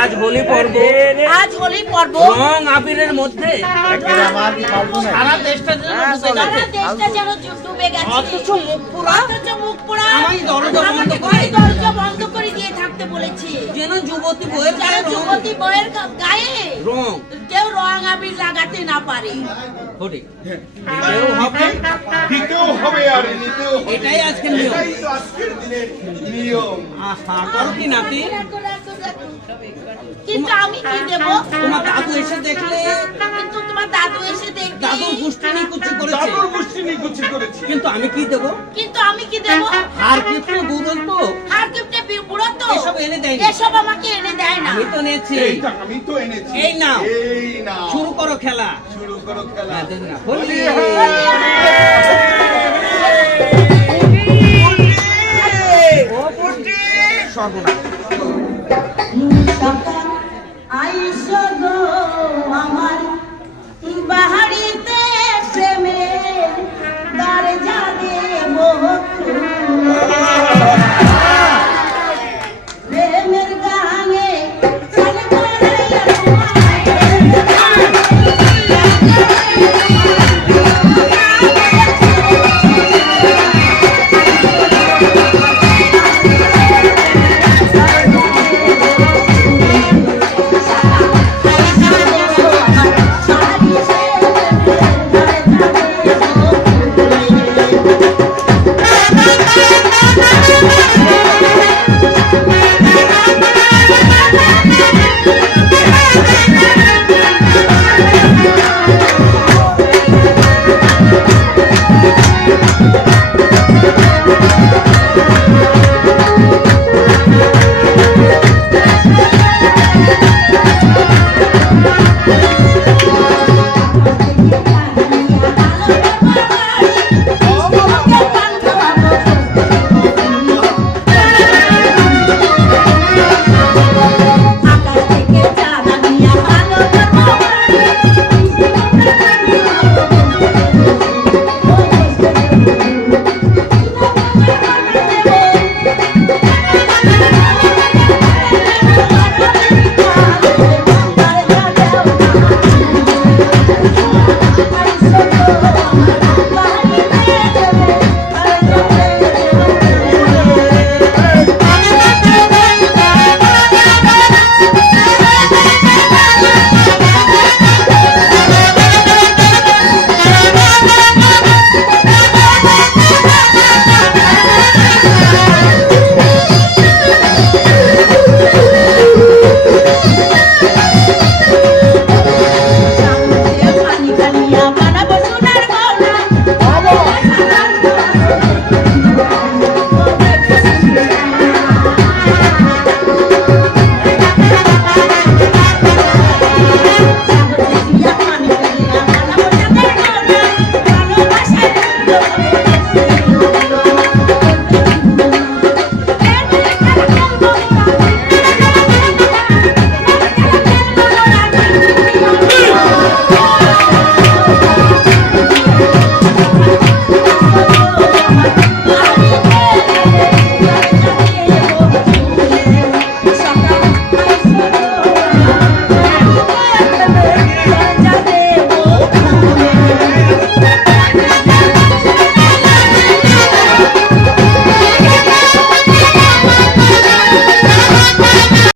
আজ হোলি পর্ব, আজ হোলি পর্ব, রং আবিরের মধ্যে সারা দেশটা যেন ডুবে গেছে। অথচ মুখ পোড়া আমি দরজা বন্ধ করে দিয়ে থাকতে বলেছি, যেন যুবতী বইয়ের যেন যুবতী বইয়ের গায়ে রং কেউ রং আবির লাগাতে না পারে। দিতেও হবে আর নিতেও হবে। এটাই আজকের নিয়ম। এটাই তো আজকের দিনের নিয়ম। আহা, করো কি নাতি? কিন্তু আমি কি দেব? তোমার দাদু এসে দেখলে, কিন্তু তোমার দাদু এসে দেখবে দাদুর গোষ্ঠী নিকুচি করেছে, দাদুর গোষ্ঠী নিকুচি করেছে। কিন্তু আমি কি দেবো? কিন্তু আমি কি দেব? হার কিপ্টে বুড়ো তো, হার কিপ্টে বুড়ো তো এসব এনে দেয় না। এসব আমাকে এনে দেয় না। আমি তো নিয়েছি। এইটা আমি তো এনেছি। এই নাও। এই নাও। শুরু করো খেলা। শুরু করো খেলা। হ্যাঁ, দেখো না, হোলি। ও পুটি, সর্বনাশ। আইসো গো আমার বাহারিতে প্রেমে দরজা দেব প্রেমের গানে চলে